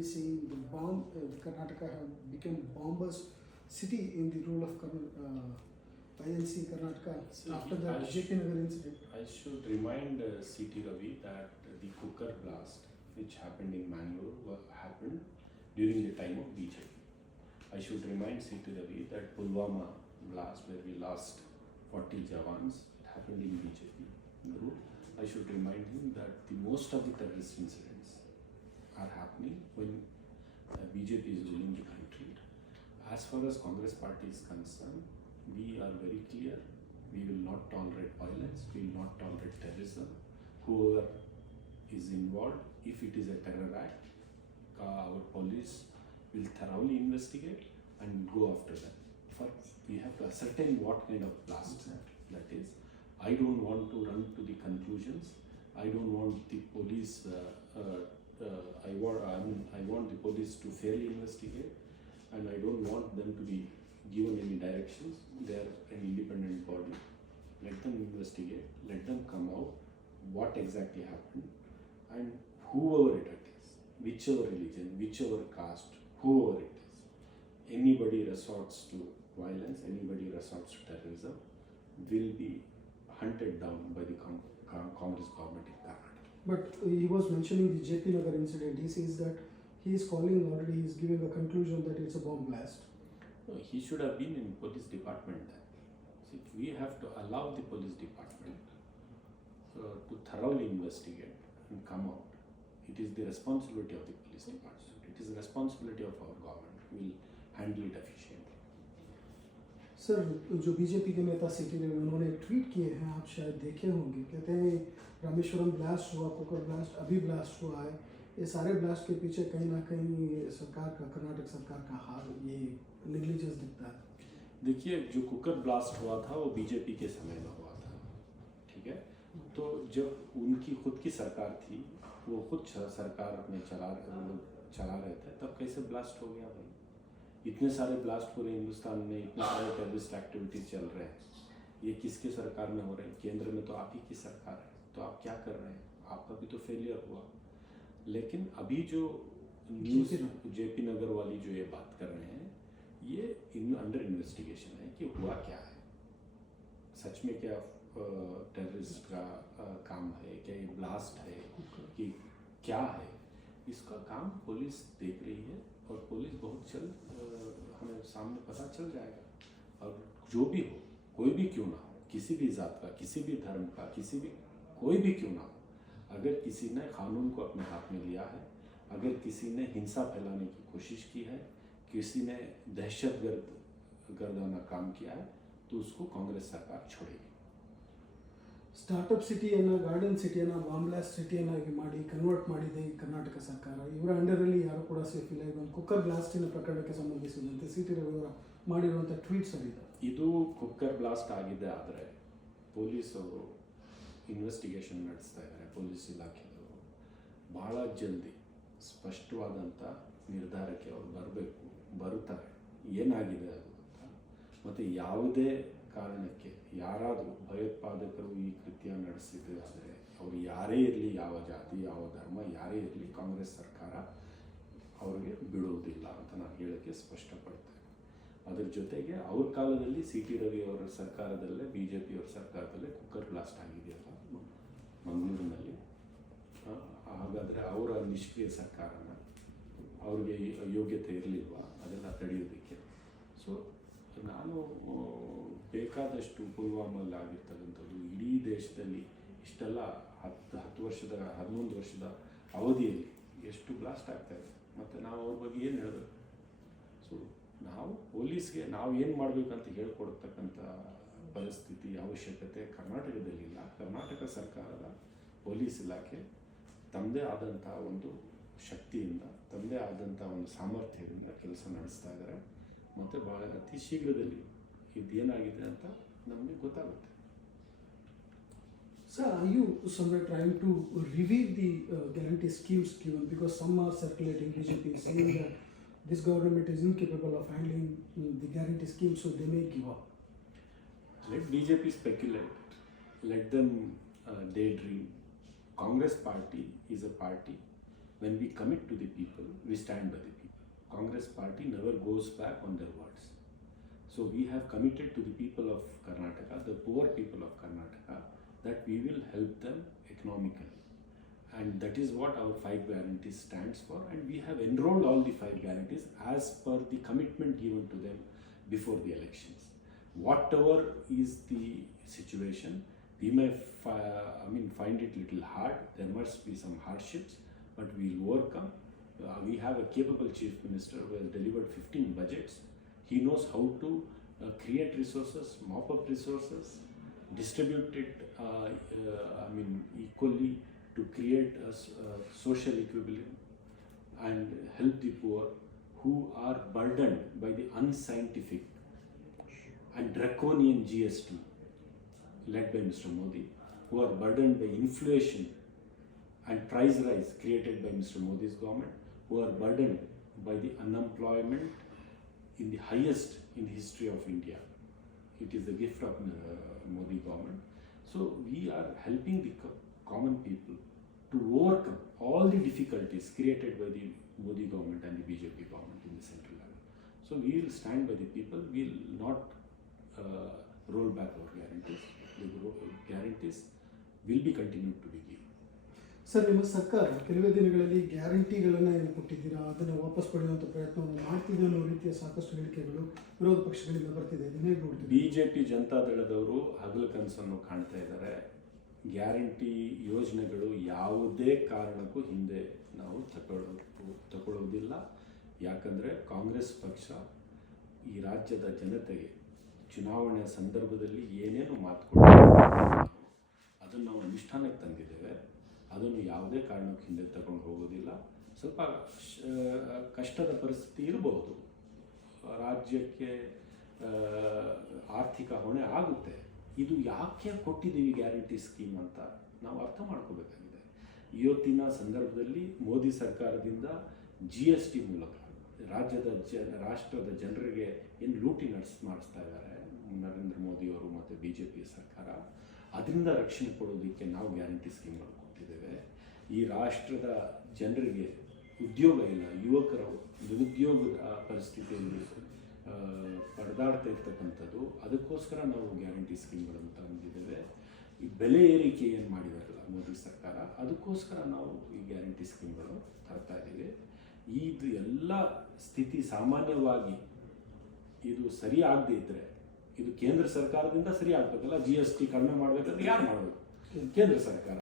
he is saying the Karnataka have become bombers city in the rule of INC Karnataka after the JP Nagar incident. I should remind C.T. Ravi that the cooker blast which happened in Mangalore happened during the time of BJP. I should remind C.T. Ravi that Pulwama blast where we lost 40 Jawans, it happened in BJP group. I should remind him that the most of the terrorist incidents are happening when BJP is ruling the country. As far as Congress party is concerned, we are very clear. We will not tolerate violence. We will not tolerate terrorism. Whoever is involved, if it is a terror act, our police will thoroughly investigate and go after them. First, we have to ascertain what kind of blast that is. I don't want to run to the conclusions. I don't want the police. I want the police to fairly investigate, and I don't want them to be given any directions. They are an independent body. Let them investigate. Let them come out what exactly happened, and whoever it is, whichever religion, whichever caste, whoever it is, anybody resorts to violence, anybody resorts to terrorism, will be hunted down by the Congress government in Karnataka. But he was mentioning the JP Nagar incident. He says that he is calling already, he is giving a conclusion that it's a bomb blast. No, he should have been in police department then. See, we have to allow the police department to thoroughly investigate and come out. It is the responsibility of the police department. It is the responsibility of our government. We will handle it efficiently. Sir जो बीजेपी के नेता सीटी रवि उन्होंने ट्वीट किए हैं, आप शायद देखे होंगे. कहते हैं रामेश्वरम ब्लास्ट हुआ, कुकर ब्लास्ट अभी ब्लास्ट हुआ है. ये सारे ब्लास्ट के पीछे कहीं ना कहीं सरकार का, कर्नाटक सरकार का हाथ, ये नेग्लिजेंस दिखता है. देखिए, जो कुकर ब्लास्ट हुआ था वो बीजेपी के समय में हुआ था, ठीक है. तो जब उनकी खुद की सरकार थी, वो खुद सरकार में चला रहे थे, तब कैसे ब्लास्ट हो गया भाई? इतने सारे ब्लास्ट पूरे हिंदुस्तान में, इतने सारे टेररिस्ट एक्टिविटीज चल रहे हैं, ये किसके सरकार में हो रहे हैं? केंद्र में तो आप ही की सरकार है, तो आप क्या कर रहे हैं? आपका भी तो फेलियर हुआ. लेकिन अभी जो न्यूज़ जेपी नगर वाली जो ये बात कर रहे हैं, ये अंडर इन्वेस्टिगेशन है कि हुआ क्या है, सच में क्या टेररिस्ट का काम है, क्या ये ब्लास्ट है कि क्या है. इसका काम पुलिस देख रही है और पुलिस बहुत जल्द हमें सामने पता चल जाएगा. और जो भी हो, कोई भी क्यों ना हो, किसी भी जात का, किसी भी धर्म का, कोई भी क्यों ना हो, अगर किसी ने कानून को अपने हाथ में लिया है, अगर किसी ने हिंसा फैलाने की कोशिश की है, किसी ने दहशतगर्दाना काम किया है, तो उसको कांग्रेस सरकार छोड़ेगी. ಸ್ಟಾರ್ಟಪ್ ಸಿಟಿಯನ್ನು, ಗಾರ್ಡನ್ ಸಿಟಿಯನ್ನು ಬಾಂಬ್ ಬ್ಲಾಸ್ಟ್ ಸಿಟಿಯನ್ನಾಗಿ ಮಾಡಿ ಕನ್ವರ್ಟ್ ಮಾಡಿದೆ ಈ ಕರ್ನಾಟಕ ಸರ್ಕಾರ. ಇವರ ಅಂಡರಲ್ಲಿ ಯಾರು ಕೂಡ ಸೇಫ್ ಇಲ್ಲ. ಇದೊಂದು ಕುಕ್ಕರ್ ಬ್ಲಾಸ್ಟಿನ ಪ್ರಕರಣಕ್ಕೆ ಸಂಬಂಧಿಸಿದಂತೆ ಸಿ.ಟಿ. ರವಿ ಅವರು ಮಾಡಿರುವಂಥ ಟ್ವೀಟ್ಸ್ ಇದೆ. ಇದು ಕುಕ್ಕರ್ ಬ್ಲಾಸ್ಟ್ ಆಗಿದೆ, ಆದರೆ ಪೊಲೀಸರು ಇನ್ವೆಸ್ಟಿಗೇಷನ್ ನಡೆಸ್ತಾ ಇದ್ದಾರೆ. ಪೊಲೀಸ್ ಇಲಾಖೆಯವರು ಬಹಳ ಜಲ್ದಿ ಸ್ಪಷ್ಟವಾದಂಥ ನಿರ್ಧಾರಕ್ಕೆ ಅವರು ಬರುತ್ತಾರೆ ಏನಾಗಿದೆ ಅದು ಅಂತ. ಮತ್ತು ಯಾವುದೇ ಕಾರಣಕ್ಕೆ ಯಾರಾದರೂ ಭಯೋತ್ಪಾದಕರು ಈ ಕೃತ್ಯ ನಡೆಸಿದರೆ ಅವರು ಯಾರೇ ಇರಲಿ, ಯಾವ ಜಾತಿ, ಯಾವ ಧರ್ಮ, ಯಾರೇ ಇರಲಿ, ಕಾಂಗ್ರೆಸ್ ಸರ್ಕಾರ ಅವ್ರಿಗೆ ಬಿಡುವುದಿಲ್ಲ ಅಂತ ನಾನು ಹೇಳೋಕ್ಕೆ ಸ್ಪಷ್ಟಪಡ್ತೇನೆ. ಅದರ ಜೊತೆಗೆ ಅವ್ರ ಕಾಲದಲ್ಲಿ ಸಿ.ಟಿ. ರವಿ ಅವರ ಸರ್ಕಾರದಲ್ಲೇ, BJP ಅವರ ಸರ್ಕಾರದಲ್ಲೇ ಕುಕ್ಕರ್ ಬ್ಲಾಸ್ಟ್ ಆಗಿದೆಯಲ್ಲ ಮಂಗಳೂರಿನಲ್ಲಿ. ಹಾಗಾದರೆ ಅವರ ನಿಷ್ಕ್ರಿಯ ಸರ್ಕಾರನ, ಅವ್ರಿಗೆ ಯೋಗ್ಯತೆ ಇರಲಿಲ್ವಾ ಅದೆಲ್ಲ ತಡೆಯೋದಕ್ಕೆ? ಸೊ ನಾನು ಬೇಕಾದಷ್ಟು ಪುಲ್ವಾಮಲ್ಲಿ ಆಗಿರ್ತಕ್ಕಂಥದ್ದು ಇಡೀ ದೇಶದಲ್ಲಿ ಇಷ್ಟೆಲ್ಲ 11 ವರ್ಷದ ಅವಧಿಯಲ್ಲಿ ಎಷ್ಟು ಬ್ಲಾಸ್ಟ್ ಆಗ್ತಾಯಿದೆ, ಮತ್ತು ನಾವು ಅವ್ರ ಬಗ್ಗೆ ಏನು ಹೇಳಬೇಕು? ಸೊ ನಾವು ಪೊಲೀಸ್ಗೆ ನಾವು ಏನು ಮಾಡಬೇಕಂತ ಹೇಳ್ಕೊಡ್ತಕ್ಕಂಥ ಪರಿಸ್ಥಿತಿ, ಅವಶ್ಯಕತೆ ಕರ್ನಾಟಕದಲ್ಲಿಲ್ಲ. ಕರ್ನಾಟಕ ಸರ್ಕಾರದ ಪೊಲೀಸ್ ಇಲಾಖೆ ತಮ್ಮದೇ ಆದಂಥ ಒಂದು ಶಕ್ತಿಯಿಂದ, ತಮ್ಮದೇ ಆದಂಥ ಒಂದು ಸಾಮರ್ಥ್ಯದಿಂದ ಕೆಲಸ ನಡೆಸ್ತಾ ಇದ್ದಾರೆ. ಮತ್ತು ಭಾಳ ಅತಿ ಶೀಘ್ರದಲ್ಲಿ ಇದೇನಾಗಿದೆ ಅಂತ ನಮಗೆ ಗೊತ್ತಾಗುತ್ತೆ. Sir, are you somewhere trying to reveal the guarantee schemes given? Because some are circulating, BJP is saying that this government is incapable of handling the guarantee scheme, so they may give up. Let BJP speculate. Let them daydream. Congress party is a party when we commit to the people, we stand by the people. Congress party never goes back on their words. So we have committed to the people of Karnataka, the poor people of Karnataka, that we will help them economically. And that is what our 5 guarantees stands for, and we have enrolled all the 5 guarantees as per the commitment given to them before the elections. Whatever is the situation, we may find it little hard, there must be some hardships, but we will overcome. We have a capable chief minister who has delivered 15 budgets. He knows how to create resources, mop up resources, distribute it equally to create a social equilibrium and help the poor who are burdened by the unscientific and draconian GST led by Mr. Modi, who are burdened by inflation and price rise created by Mr. Modi's government, who are burdened by the unemployment in the highest in the history of India. It is the gift of Modi government. So we are helping the common people to overcome all the difficulties created by the Modi government and the BJP government in the central level. So we will stand by the people. We will not roll back our guarantees. The guarantees will be continued to be given. Sir, ನಿಮ್ಮ ಸರ್ಕಾರ ಕೆಲವೇ ದಿನಗಳಲ್ಲಿ ಗ್ಯಾರಂಟಿಗಳನ್ನು ಏನು ಕೊಟ್ಟಿದ್ದೀರಾ ಅದನ್ನು ವಾಪಸ್ ಪಡೆಯುವಂಥ ಪ್ರಯತ್ನವನ್ನು ಮಾಡ್ತಿದೆ ಅನ್ನೋ ರೀತಿಯ ಸಾಕಷ್ಟು ಹೇಳಿಕೆಗಳು ವಿರೋಧ ಪಕ್ಷಗಳಿಂದ ಬರ್ತಿದೆ. ಇದನ್ನ ಹೇಗೆ ನೋಡ್ತೀವಿ? ಬಿಜೆಪಿ ಜನತಾದಳದವರು ಹಗಲು ಕನಸನ್ನು ಕಾಣ್ತಾ ಇದ್ದಾರೆ. ಗ್ಯಾರಂಟಿ ಯೋಜನೆಗಳು ಯಾವುದೇ ಕಾರಣಕ್ಕೂ ಹಿಂದೆ ನಾವು ತಗೊಳ್ಳೋದಿಲ್ಲ. ಯಾಕಂದರೆ ಕಾಂಗ್ರೆಸ್ ಪಕ್ಷ ಈ ರಾಜ್ಯದ ಜನತೆಗೆ ಚುನಾವಣೆ ಸಂದರ್ಭದಲ್ಲಿ ಏನೇನು ಮಾತು ಕೊಟ್ಟಿದ್ದೀವಿ ಅದನ್ನು ನಾವು ಅನುಷ್ಠಾನಕ್ಕೆ ತಂದಿದ್ದೇವೆ. ಅದನ್ನು ಯಾವುದೇ ಕಾರಣಕ್ಕೆ ಹಿಂದೆ ತಗೊಂಡು ಹೋಗೋದಿಲ್ಲ. ಸ್ವಲ್ಪ ಕಷ್ಟದ ಪರಿಸ್ಥಿತಿ ಇರಬಹುದು, ರಾಜ್ಯಕ್ಕೆ ಆರ್ಥಿಕ ಹೊಣೆ ಆಗುತ್ತೆ. ಇದು ಯಾಕೆ ಕೊಟ್ಟಿದ್ದೀವಿ ಗ್ಯಾರಂಟಿ ಸ್ಕೀಮ್ ಅಂತ ನಾವು ಅರ್ಥ ಮಾಡ್ಕೋಬೇಕಾಗಿದೆ. ಇವತ್ತಿನ ಸಂದರ್ಭದಲ್ಲಿ ಮೋದಿ ಸರ್ಕಾರದಿಂದ GST ಮೂಲಕ ರಾಷ್ಟ್ರದ ಜನರಿಗೆ ಏನು ಲೂಟಿ ಮಾಡಿಸ್ತಾ ಇದ್ದಾರೆ ನರೇಂದ್ರ ಮೋದಿಯವರು ಮತ್ತು BJP ಸರ್ಕಾರ, ಅದರಿಂದ ರಕ್ಷಣೆ ಕೊಡೋದಕ್ಕೆ ನಾವು ಗ್ಯಾರಂಟಿ ಸ್ಕೀಮ್ಗಳು ಕೊಟ್ಟಿದ್ದೇವೆ. ಈ ರಾಷ್ಟ್ರದ ಜನರಿಗೆ ಉದ್ಯೋಗ ಇಲ್ಲ, ಯುವಕರು ನಿರುದ್ಯೋಗದ ಪರಿಸ್ಥಿತಿಯಲ್ಲಿ ಪರದಾಡ್ತಾ ಇರ್ತಕ್ಕಂಥದ್ದು, ಅದಕ್ಕೋಸ್ಕರ ನಾವು ಗ್ಯಾರಂಟಿ ಸ್ಕೀಮ್ಗಳನ್ನು ತಂದಿದ್ದೇವೆ. ಈ ಬೆಲೆ ಏರಿಕೆ ಏನು ಮಾಡಿದಾರಲ್ಲ ಮೋದಿ ಸರ್ಕಾರ, ಅದಕ್ಕೋಸ್ಕರ ನಾವು ಈ ಗ್ಯಾರಂಟಿ ಸ್ಕೀಮ್ಗಳು ತರ್ತಾ ಇದ್ದೀವಿ. ಇದು ಎಲ್ಲ ಸ್ಥಿತಿ ಸಾಮಾನ್ಯವಾಗಿ ಇದು ಸರಿ ಆಗದೇ ಇದ್ದರೆ, ಇದು ಕೇಂದ್ರ ಸರ್ಕಾರದಿಂದ ಸರಿ ಆಗಬೇಕಲ್ಲ. GST ಕಡಿಮೆ ಮಾಡಬೇಕಂದ್ರೆ ಯಾರು ಮಾಡಬೇಕು? ಕೇಂದ್ರ ಸರ್ಕಾರ.